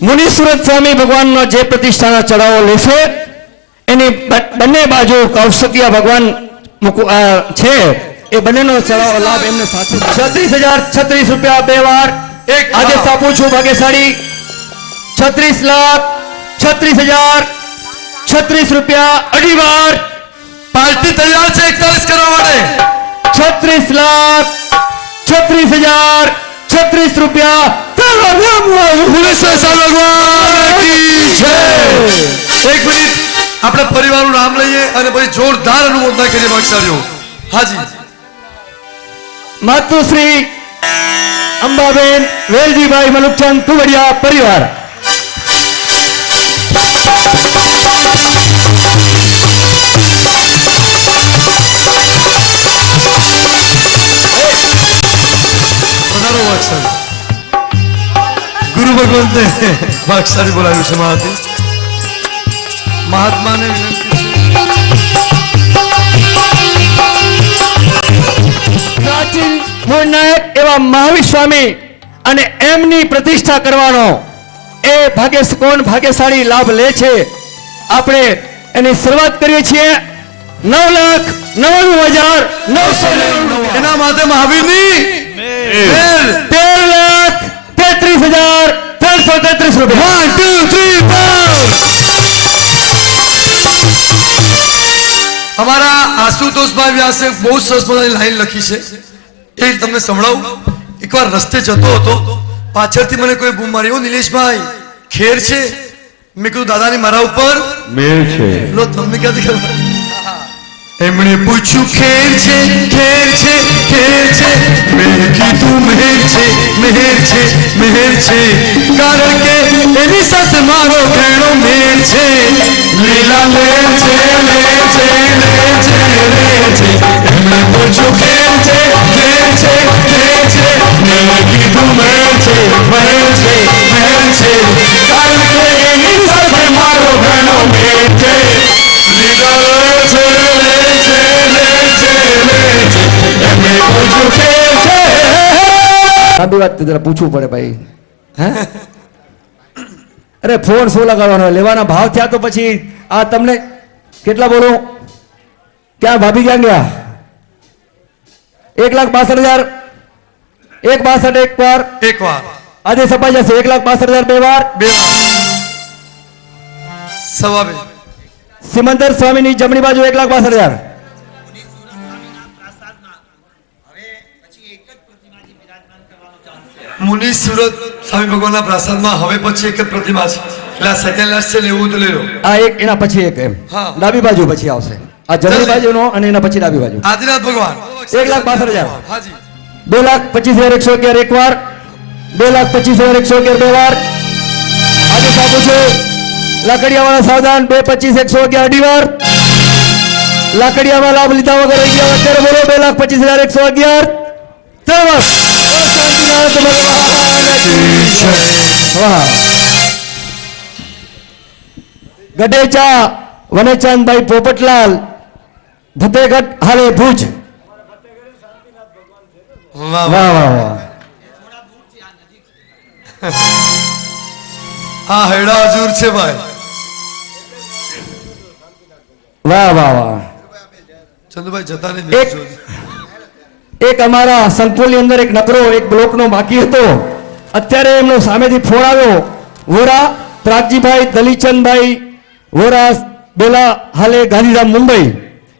મુનિસુરત સ્વામી ભગવાનનો જે પ્રતિષ્ઠાના ચડાવો લેશે એની બંને બાજુ કૌશિકિયા ભગવાન છે એ બંનેનો ચડાવો લાભ એમને સાથે 36,036 રૂપિયા બે વાર આદેશ આપું છું ભાગ્યશાળી 36,36,036 રૂપિયા અઢી વાર પાર્ટી તૈયાર છે 41 કરવા માટે 36,36,036 રૂપિયા એક મિનિટ આપણે પરિવારનું નામ લઈએ અને પછી જોરદાર અનુમોદના કરીએ ભાગશાળીઓ હાજી માતુશ્રી અંબાબેન વેલજીભાઈ મલુકચંદ કુવડિયા પરિવાર ગુરુ ભગવંતે ભાગશાળી બોલાવ્યું છે મહાથી મહાત્માને વિનંતી છે પ્રાચીન મૂળનાયક એવા મહાવીર સ્વામી અને એમની પ્રતિષ્ઠા કરવાનો એ કોણ ભાગ્યશાળી લાભ લે છે આપણે એની શરૂઆત કરીએ છીએ 9,99,999 એના માટે મહાવીરની 13,33,333 રૂપિયા 1 2 3 4 અમારા આશુતોષભાઈ વ્યાસે બહુ સરસ મજાની લાઈન લખી છે એ તમને સંભળાવું એકવાર રસ્તે જતો હતો પાછળથી મને કોઈ બૂમ મારી નિલેશભાઈ ખેર છે મેં કીધું દાદાની મારા ઉપર મેર છે લો તમને ક્યાંથી ખબર એમણે પૂછ્યું ખેર છે ખેર છે ખેર છે મેં કીધું મેર છે મેર છે મેર છે કારણ કે એની સાથે મારો ઘણો મેર છે લીલા લેર છે લેર છે લેર છે લેર છે એમણે પૂછ્યું ખેર છે ખેર છે ખેર છે મેં કીધું મેર છે મેર છે મેર છે કારણ કે એની સાથે મારો ઘણો મેર છે લીલા લેર છે લાંબી વાત જરા પૂછવું પડે ભાઈ હે અરે ફોન શું લગાડવાનો લેવાના ભાવ થયા તો પછી આ તમને કેટલા બોલો ક્યાં ભાભી ક્યાં ગયા 1,62,000 1,62 એક વાર આજે સપાઈ જશે 1,62,000 બે વાર સવા બે સિમંદર સ્વામીની જમણી બાજુ 1,62,000 મુનિ સુરત સ્વામી ભગવાનના પ્રસાદમાં હવે પછી એક જ પ્રતિમા છે એટલે સેકન્ડ લાસ્ટ છે લેવું તો લઈ લો આ એક એના પછી એક એમ હા. ડાબી બાજુ પછી આવશે આ જમણી બાજુનો અને એના પછી ડાબી બાજુ આદિનાથ ભગવાન 1,62,000 હાજી 2,25,111 એક વાર 2,25,111 બે વાર આજે સાબુ છે લાકડિયાવાળા સાવધાન 2,25,111 અઢી વાર લાકડિયામાં લાભ લીધા વગર રહી ગયા અત્યારે બોલો 2,25,111 ત્રણ વાર ગઢેચા વનેચંદભાઈ પોપટલાલ ફતેહગઢ હાલે ભુજ વાહ વાહ વાહ વાહ હા હેડા હજુર છે ભાઈ વાહ વાહ વાહ ચંદુભાઈ જતા નહીં એક અમારા સંકુલની અંદર એક નકરો એક બ્લોકનો બાકી હતો અત્યારે એમનો સામેથી ફોન આવ્યો વોરા પ્રાગજીભાઈ દલીચંદભાઈ વોરા બેલા હાલે ગાંધીધામ મુંબઈ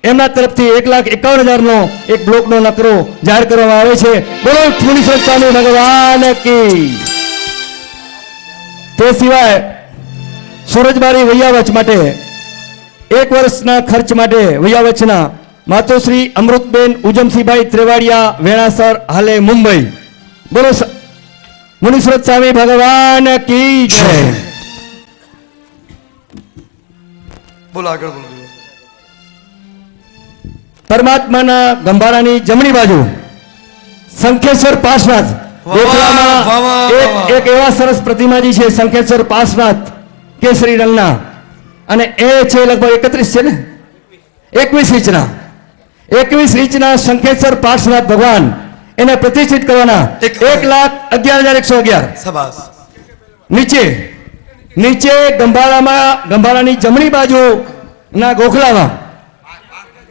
એમના તરફથી 1,51,000 નો એક બ્લોકનો નકરો જાહેર કરવામાં આવે છે બોલો મુનિસુરત સ્વામી ભગવાન કી તે સિવાય સુરજબારી વૈયાવચ માટે 1 વર્ષના ખર્ચ માટે વૈયાવચના માતોશ્રી અમૃતબેન ઉજમસિંહભાઈ ત્રેવાડિયા વેણાસર હાલે મુંબઈ બોલો મુનિસુરત સ્વામી ભગવાન કી જય બોલો આગળ બોલો પરમાત્માના ગંભારાની જમણી બાજુ શંખેશ્વર પાર્શ્વનાથ ગોખલામાં એક એવા સરસ પ્રતિમાજી છે શંખેશ્વર પાર્શ્વનાથ કેસરી રંગના અને એ છે લગભગ 31 છે ને 21 ઇંચના 21 ઇંચના શંખેશ્વર પાર્શ્વનાથ ભગવાન એને પ્રતિષ્ઠિત કરવાના 1,11,111 શાબાશ નીચે નીચે ગંભારાની જમણી બાજુ ના ગોખલામાં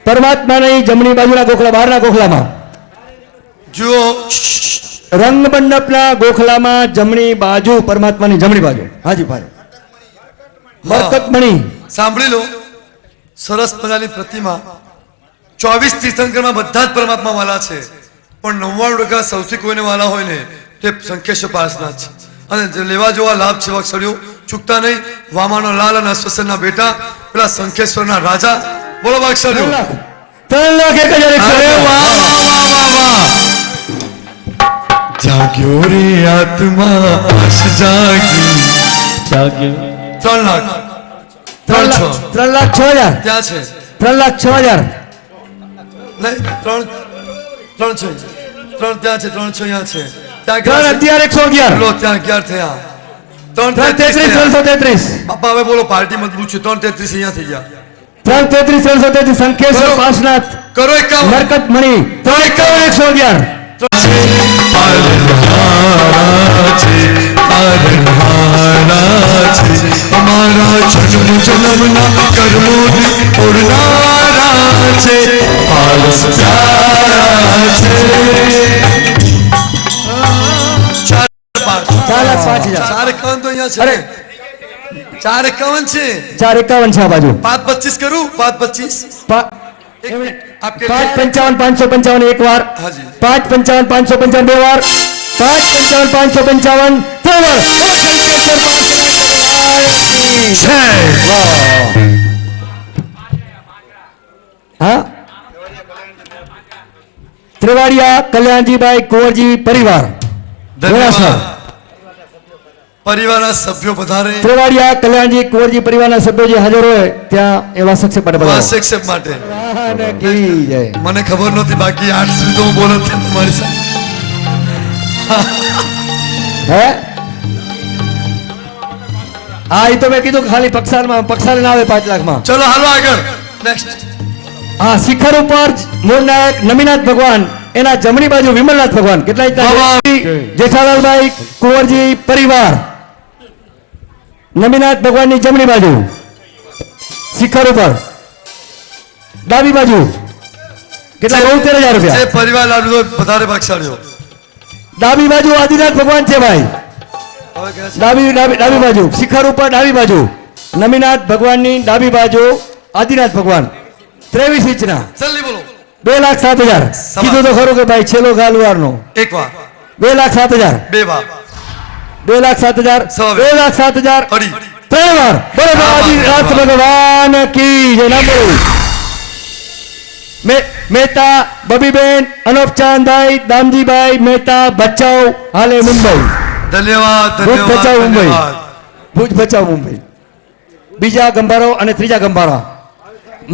પરમાત્માની જમણી બાજુના ગોખલા બહારના ગોખલામાં જુઓ રંગ મંડપના ગોખલામાં જમણી બાજુ પરમાત્માની જમણી બાજુ હાજી ભાઈ બરકતમણી સાંભળી લો સરસ મજાની પ્રતિમા 24 તીર્થંકરમાં બધા જ પરમાત્મા વાલા છે પણ 99% સૌથી કોઈને વાલા હોય ને તે શંખેશ્વર પાસનાથ છે અને જે લેવા જેવા લાભ છે વક્ષળ્યો ચૂકતા નહીં વામાનો લાલ અને અશ્વસનના બેટા પેલા શંખેશ્વરના રાજા બોલો વક્ષળ્યો 3,01,101. અરે વાહ વાહ વાહ વાહ વાહ જાગ્યો રે આત્મા આશ જાગી 3 લાખ 3 3,06,000. ત્યાં છે 3,06,000. નહીં 3 છે 3 ત્યાં છે 3 છે અહીંયા છે ત્યાં 3,11,111. બોલો ત્યાં 11 થયા 3,33,333. 333 બાપા હવે બોલો પાર્ટી મજબૂત છે 333 અહીંયા થઈ ગયા 3,33,333. શંખેશ્વર કરો. પાસનાથ કરો 51 બરકતમણી 3,51,111. અમારા જન્મ જન્મના કર્મોની ઓરનારા છે પારસ પ્યારા છે 4,05,000. 451 તો અહીંયા છે અરે. ને? 451 છે 4,51 છે આ બાજુ 525 કરું 525 એક મિનિટ આપ કે 5,55,555 એક વાર હાજી 5,55,555 બે વાર 5,55,555 ત્રણ વાર બોલો શંખેશ્વર પાસનાથ. છે હા ત્રિવાડિયા કલ્યાણજીભાઈ કુંવરજી પરિવાર ધન્યવાદ પરિવારના સભ્યો પધારે ત્રિવાડિયા કલ્યાણજી કુંવરજી પરિવારના સભ્યો જે હાજર હોય ત્યાં એવા શખ્સ માટે બધા શિક્ષક માટે મને ખબર નહોતી બાકી 8 સુધી તો હું બોલત હતો તમારી સાથે હે હા એ તો મેં કીધું કે ખાલી પક્ષાલ ના આવે 5 લાખમાં ચલો હાલો આગળ નેક્સ્ટ હા શિખર ઉપર મૂળનાયક નમીનાથ ભગવાન એના જમણી બાજુ વિમલનાથ ભગવાન કેટલા વાહ. જેઠાલાલભાઈ કુંવરજી પરિવાર નમીનાથ ભગવાનની જમણી બાજુ શિખર ઉપર ડાબી બાજુ કેટલા 72,000 રૂપિયા જે પરિવાર લાડુ તો પધારે ભાગશાળીઓ ડાબી બાજુ આદિનાથ ભગવાન છે ભાઈ હવે કહે છે, ડાબી બાજુ શિખર ઉપર ડાબી બાજુ નમીનાથ ભગવાનની ડાબી બાજુ આદિનાથ ભગવાન 23 ઇંચના જલ્દી બોલો 2,07,000 કીધું તો ખરું કે ભાઈ છેલ્લો ગાલવારનો એક વાર 2,07,000 બે વાર 2,07,000 સવા. 2,07,000 અડી ત્રણ વાર બરોબર આદિનાથ ભગવાન કી જય નામ બોલો મહેતા બબીબેન અનોપચાંદભાઈ દામજીભાઈ મહેતા ભચાઉ હાલે મુંબઈ ધન્યવાદ ભુજ ભચાઉ ધન્યવાદ મુંબઈ ધન્યવાદ ભુજ ભચાઉ મુંબઈ બીજા ગંભારો અને ત્રીજા ગંભારા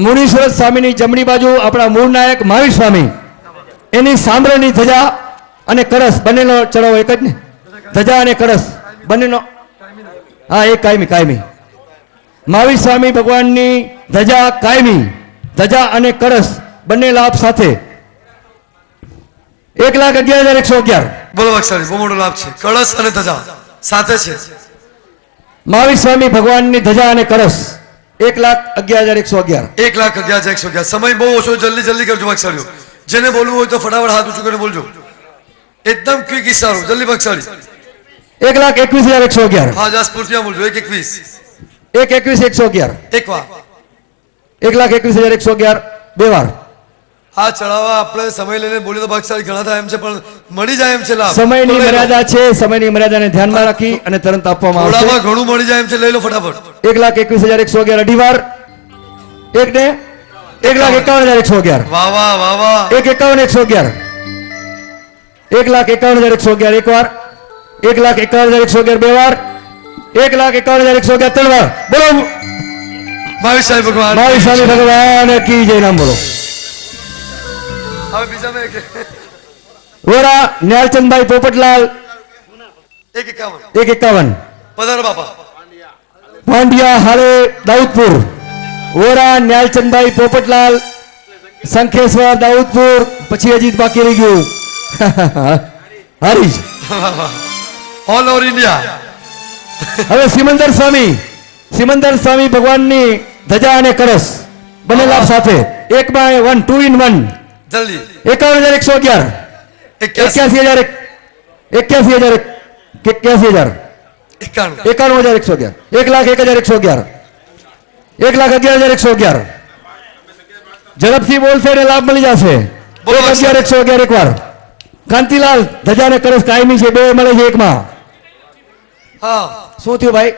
મુનીશ્વર સ્વામીની જમણી બાજુ આપણા મૂળ નાયક મહાવીર સ્વામી એની સાંભળની ધજા અને કળશ બંનેનો ચડાવો એક જ ને ધજા અને કળશ બંનેનો હા એક કાયમી મહાવીર સ્વામી ભગવાનની ધજા કાયમી ધજા અને કળશ બંને લાભ સાથે 1,11,111 બોલો ભાગશાળી બહુ મોટો લાભ છે કળશ અને ધજા સાથે છે મહાવીર સ્વામી ભગવાનની ધજા અને કળશ 1,11,111 1,11,111 સમય બહુ ઓછો જલ્દી કરજો ભાગશાળીઓ જેને બોલવું હોય તો ફટાફટ હાથ ઊંચું કરીને બોલજો એકદમ ક્વિક ઇશારો જલ્દી ભાગશાળી 1,21,111 હા જા સ્ફૂર્તિમાં બોલજો 1:21 1,21,111 એક વાર 1,21,111 બે વાર આ ચડાવવા આપણે સમય લઈને બોલીએ તો ભાગશાળી ઘણા થાય એમ છે પણ મળી જાય એમ છે લાભ સમયની તો લઈ લો. મર્યાદા છે સમયની મર્યાદાને ધ્યાનમાં રાખી અને તરત આપવામાં આવશે થોડામાં ઘણું મળી જાય એમ છે લઈ લો ફટાફટ 1,21,111 અઢી વાર એક ને 1,51,111 વાહ વાહ વાહ વાહ 1,51,111 1,51,111 એક વાર 1,51,111 બે વાર 1,51,111 ત્રણ વાર બોલો મહાવીર સાહેબ ભગવાન મહાવીર સ્વામી ભગવાન કી જય નામ બોલો હવે બીજા મેં વોરા ન્યાલચંદભાઈ પોપટલાલ 1:51 1,51 પધારો બાપા પાંડિયા હાલે દાઉદપુર વોરા ન્યાલચંદભાઈ પોપટલાલ શંખેશ્વર દાઉદપુર પછી હજી બાકી રહી ગયું હારીજ ઓલ ઓવર ઇન્ડિયા હવે સિમંદર સ્વામી ભગવાનની ધજા અને કળશ બંને લાભ સાથે એક બાય 1 2 in 1 જલ્દી 51,111 81 81,111 91 51,111 1,01,111 1,11,111 ઝડપથી બોલશે ને લાભ મળી જશે બોલો, 1,11,111 એકવાર કાંતિલાલ ધજા અને કળશ કાયમી છે બે મળે છે એકમાં હા શું થયું ભાઈ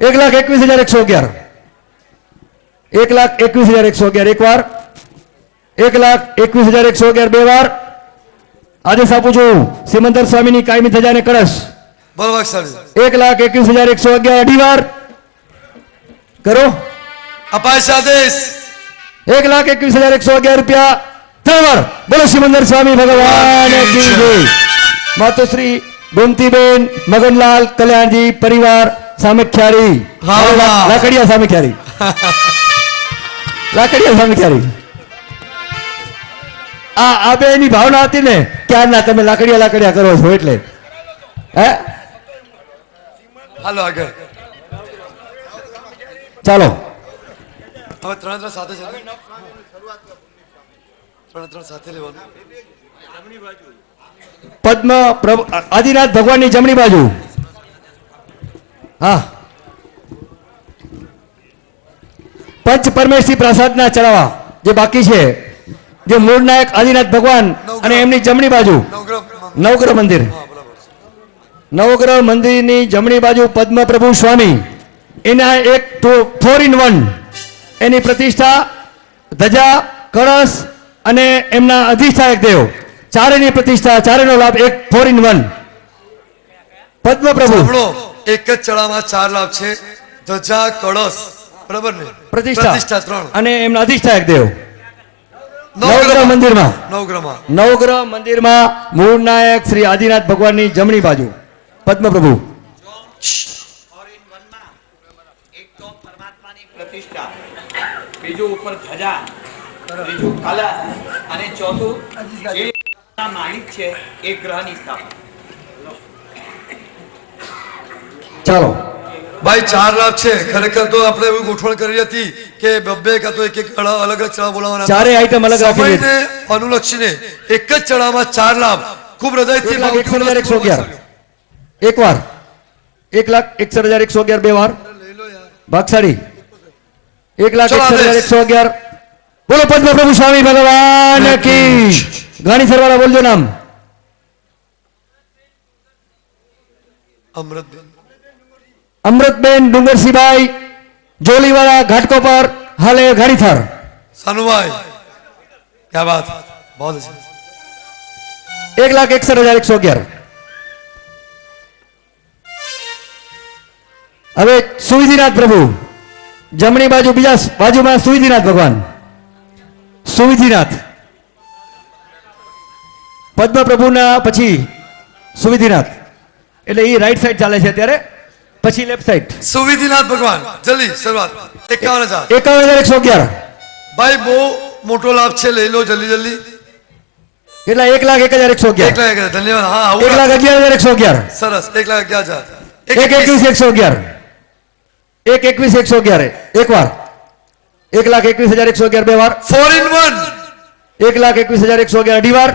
1,21,111 1,21,111 એક વાર 1,21,111 બે વાર આદેશ આપું છું સિમંદર સ્વામીની કાયમી ધજા અને કળશ બોલો વાઘસાળી 1,21,111 અઢી વાર કરો અપાય છે આદેશ 1,21,111 રૂપિયા ત્રણ વાર બોલો સિમંદર સ્વામી ભગવાન કી જય માતુશ્રી ગોમતીબેન મગનલાલ કલ્યાણજી પરિવાર સામખ્યારી હા, વાહ. લાકડિયા સામખ્યારી લાકડિયા સામખ્યારી આ બે એની ભાવના હતી ને ક્યારના તમે લાકડિયા કરો છો એટલે હે હાલો આગળ ચાલો હવે ત્રણ સાથે છે ને? ત્રણ સાથે લેવાનું પદ્મ આદિનાથ ભગવાનની જમણી બાજુ હા પંચ પરમેશથી પ્રસાદના ચડાવવા જે બાકી છે જે મૂળ નાયક આદિનાથ ભગવાન અને એમની જમણી બાજુ નવગ્રહ મંદિર નવગ્રહ મંદિરની જમણી બાજુ પદ્મ પ્રભુ સ્વામી એના એક 4 in 1 એની પ્રતિષ્ઠા ધજા કળશ અને એમના અધિષ્ઠાયક દેવ ચારેની પ્રતિષ્ઠા ચારેનો લાભ એક 4 in 1 પદ્મ પ્રભુ સાંભળો એક જ ચડામાં ચાર લાભ છે ધજા કળશ બરાબર ને પ્રતિષ્ઠા ત્રણ અને એમના અધિષ્ઠાયક દેવ નવગ્રહ નવગ્રહમાં મંદિરમાં નવગ્રહમાં નવગ્રહ મંદિરમાં મૂળ નાયક શ્રી આદિનાથ ભગવાનની જમણી બાજુ પદ્મ પ્રભુ એક તો પરમાત્માની પ્રતિષ્ઠા બીજું ઉપર ધજા ત્રીજું કલશ અને ચોથું જે માલિક છે એ ગ્રહની સ્થાપના ચાલો ભાઈ ચાર લાભ છે ખરેખર તો આપણે એવી ગોઠવણ કરી હતી કે બબ્બે કાં તો એક અલગ અલગ ચડા બોલાવવાના ચારે આઈટમ અલગ રાખી સમયને અનુલક્ષીને એક જ ચડામાં ચાર લાભ ખૂબ હૃદયથી 1,61,111 એક વાર 1,61,111 બે વાર ભાગશાળી 1,61,111 બોલો પદ્મ પ્રભુ સ્વામી ભગવાન કી ગાણી સરવાળા બોલજો નામ અમૃતબેન અમૃતબેન ડુંગરસિંહભાઈ જોલીવાળા ઘાટકોપર હાલે ગાડીથાર સાનુભાઈ ક્યા બાત બહુ અચ્છા 1,61,111 હવે સુવિધિનાથ પ્રભુ જમણી બાજુ બીજા બાજુમાં સુવિધિનાથ ભગવાન સુવિધિનાથ પદ્મ પ્રભુના પછી સુવિધિનાથ એટલે એ રાઈટ સાઈડ ચાલે છે અત્યારે પછી લેફ્ટ સાઈડ સુવિધિનાથ ભગવાન જલ્દી શરૂઆત 51,000 51,111 ભાઈ બહુ મોટો લાભ છે લઈ લો જલ્દી જલ્દી કેટલા 1,01,111 1 લાખ ધન્યવાદ હા આવું 1,11,111 સરસ 1,11,000 1,21,111 1,21,111 એક વાર 1,21,111 બે વાર 4 in 1 1,21,111 અઢી વાર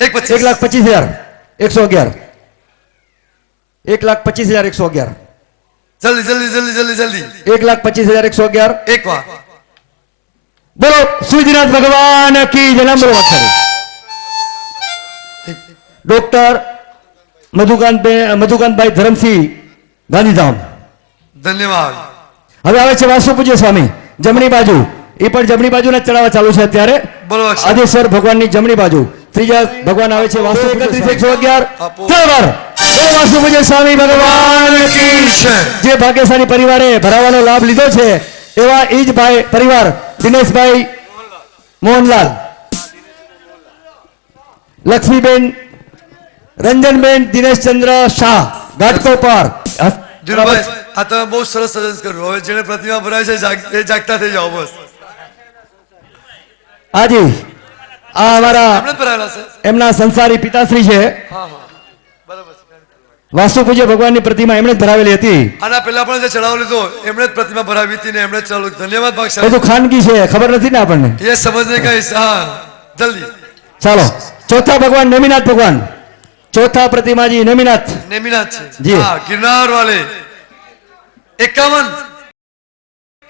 1,25,000 1,25,111 1,25,111 જલ્દી જલ્દી જલ્દી જલ્દી જલ્દી 1,25,111 એક વાર બોલો સુધીનાથ ભગવાન કી જય બોલો અક્ષરે ડોક્ટર મધુકાંતભાઈ ધરમસિંહ ગાંધીધામ ધન્યવાદ હવે આવે છે વાસુ પૂજ્ય સ્વામી જમણી બાજુ એ પણ જમણી બાજુના ચડાવવા ચાલુ છે અત્યારે બોલો અક્ષર. આદેશ્વર ભગવાનની જમણી બાજુ ત્રીજા ભગવાન આવે છે વાસુ 31,111 આપો. ત્રણ વાર બોલો વાસુ પૂજ્ય સ્વામી ભગવાન કી છે. જે ભાગ્યશાળી પરિવારે ભરાવાનો લાભ લીધો છે એવા ઈ જ ભાઈ પરિવાર દિનેશભાઈ મોહનલાલ લક્ષ્મીબેન રંજનબેન દિનેશચંદ્ર શાહ ઘાટકોપર ધીરુભાઈ આ તમે બહુ સરસ સજેસ્ટ કર્યું હવે જેને પ્રતિમા ભરાય છે એ જાગતા થઈ જાઓ બસ હાજી આ અમારા એમને જ ભરાયેલા છે એમના સંસારી પિતાશ્રી છે હા હા બરાબર છે વાસુ પૂજ્ય ભગવાનની પ્રતિમા એમણે જ ધરાવેલી હતી. આના પહેલા પણ જે ચડાવો લીધો એમણે જ પ્રતિમા ભરાવી હતી ને એમણે જ ચડાવ્યું. ધન્યવાદ ભાગશાળી. બધું ખાનગી છે, ખબર નથી ને આપણને. ये समझने का हाँ जल्दी ચાલો ચોથા ભગવાન નેમિનાથ ભગવાન, ચોથા પ્રતિમાજી નેમિનાથ. नेमिनाथ जी। हाँ गिरनार वाले 51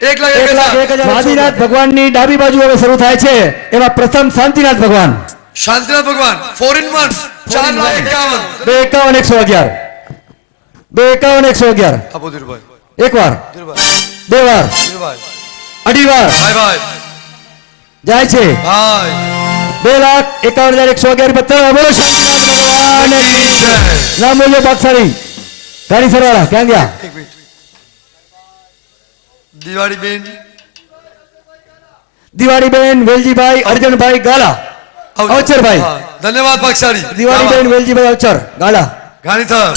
1,01,000 આદિનાથ ભગવાનની ડાબી બાજુ હવે શરૂ થાય છે. એમાં પ્રથમ શાંતિનાથ ભગવાન शांतिनाथ भगवान 4 in 1 4,51,000 251 251 આપો ધીરુભાઈ એક વાર, ધીરુભાઈ બે વાર, ધીરુભાઈ અઢી વાર ભાઈ ભાઈ જાય છે. ભાઈ 2,51,111 પત્તા. બોલો શાંતિનાથ ભગવાન કી જય. નામ બોલ્યો ભાગશાળી. ગાડી સરવાળા ક્યાં ગયા? એક મિનિટ દિવાળી બેન દિવાળીબેન વેલજીભાઈ અર્જનભાઈ ગાલા આવજો. અવચરભાઈ. હા, ધન્યવાદ ભાગશાળી દિવાળીબેન વેલજીભાઈ અવચર ગાલા. ગાણીથર